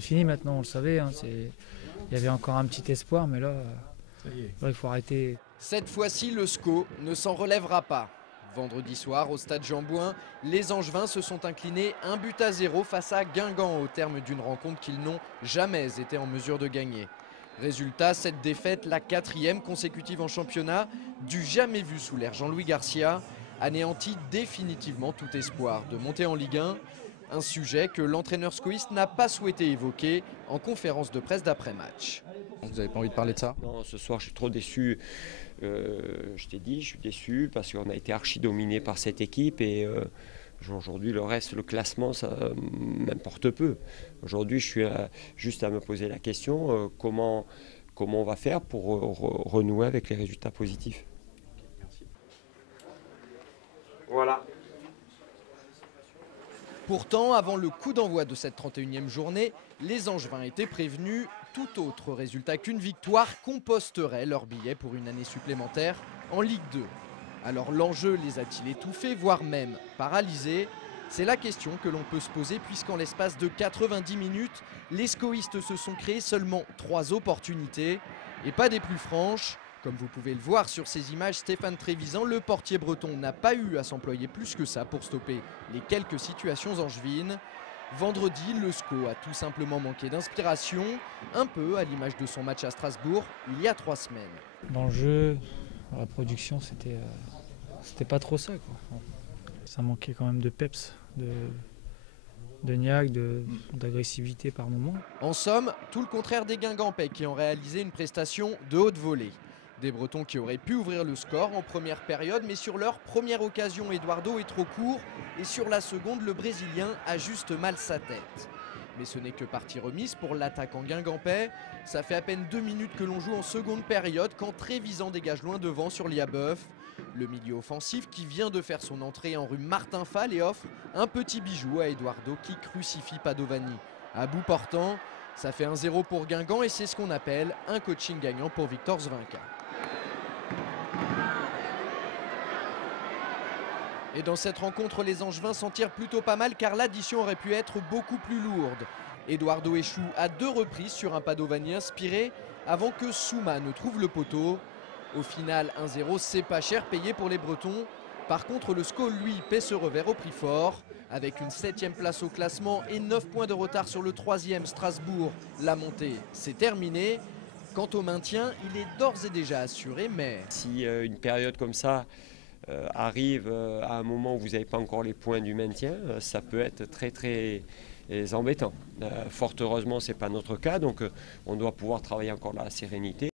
C'est fini maintenant, on le savait. Hein, il y avait encore un petit espoir, mais là, il faut arrêter. Cette fois-ci, le SCO ne s'en relèvera pas. Vendredi soir, au stade Jean-Bouin, les Angevins se sont inclinés 1-0 face à Guingamp au terme d'une rencontre qu'ils n'ont jamais été en mesure de gagner. Résultat, cette défaite, la 4e consécutive en championnat, du jamais vu sous l'ère Jean-Louis Garcia, anéantit définitivement tout espoir de monter en Ligue 1. Un sujet que l'entraîneur scoïste n'a pas souhaité évoquer en conférence de presse d'après-match. Vous n'avez pas envie de parler de ça? Non, ce soir je suis trop déçu. Je t'ai dit, je suis déçu parce qu'on a été archi dominé par cette équipe et aujourd'hui le reste, le classement, ça m'importe peu. Aujourd'hui je suis juste à me poser la question comment on va faire pour renouer avec les résultats positifs. Merci. Voilà. Pourtant, avant le coup d'envoi de cette 31e journée, les Angevins étaient prévenus. Tout autre résultat qu'une victoire composterait leur billet pour une année supplémentaire en Ligue 2. Alors l'enjeu les a-t-il étouffés, voire même paralysés? C'est la question que l'on peut se poser puisqu'en l'espace de 90 minutes, les scoïstes se sont créés seulement 3 opportunités et pas des plus franches. Comme vous pouvez le voir sur ces images, Stéphane Trévisan, le portier breton, n'a pas eu à s'employer plus que ça pour stopper les quelques situations angevines. Vendredi, le SCO a tout simplement manqué d'inspiration, un peu à l'image de son match à Strasbourg il y a 3 semaines. Dans le jeu, dans la production, c'était pas trop ça, quoi. Ça manquait quand même de peps, de niaque, d'agressivité par moment. En somme, tout le contraire des Guingampais qui ont réalisé une prestation de haute volée. Des Bretons qui auraient pu ouvrir le score en première période, mais sur leur première occasion, Eduardo est trop court et sur la seconde, le Brésilien ajuste mal sa tête. Mais ce n'est que partie remise pour l'attaquant guingampais. Ça fait à peine 2 minutes que l'on joue en seconde période quand Trévisan dégage loin devant sur Liabeuf. Le milieu offensif qui vient de faire son entrée en rue Martin Fall et offre un petit bijou à Eduardo qui crucifie Padovani. À bout portant, ça fait 1-0 pour Guingamp et c'est ce qu'on appelle un coaching gagnant pour Victor Zvinka. Et dans cette rencontre, les Angevins s'en tirent plutôt pas mal car l'addition aurait pu être beaucoup plus lourde. Eduardo échoue à 2 reprises sur un Padovani inspiré avant que Souma ne trouve le poteau. Au final, 1-0, c'est pas cher payé pour les Bretons. Par contre, le SCO, lui, paie ce revers au prix fort. Avec une 7e place au classement et 9 points de retard sur le 3e Strasbourg, la montée, c'est terminé. Quant au maintien, il est d'ores et déjà assuré, mais... Si une période comme ça arrive à un moment où vous n'avez pas encore les points du maintien, ça peut être très très embêtant. Fort heureusement, ce n'est pas notre cas, donc on doit pouvoir travailler encore dans la sérénité.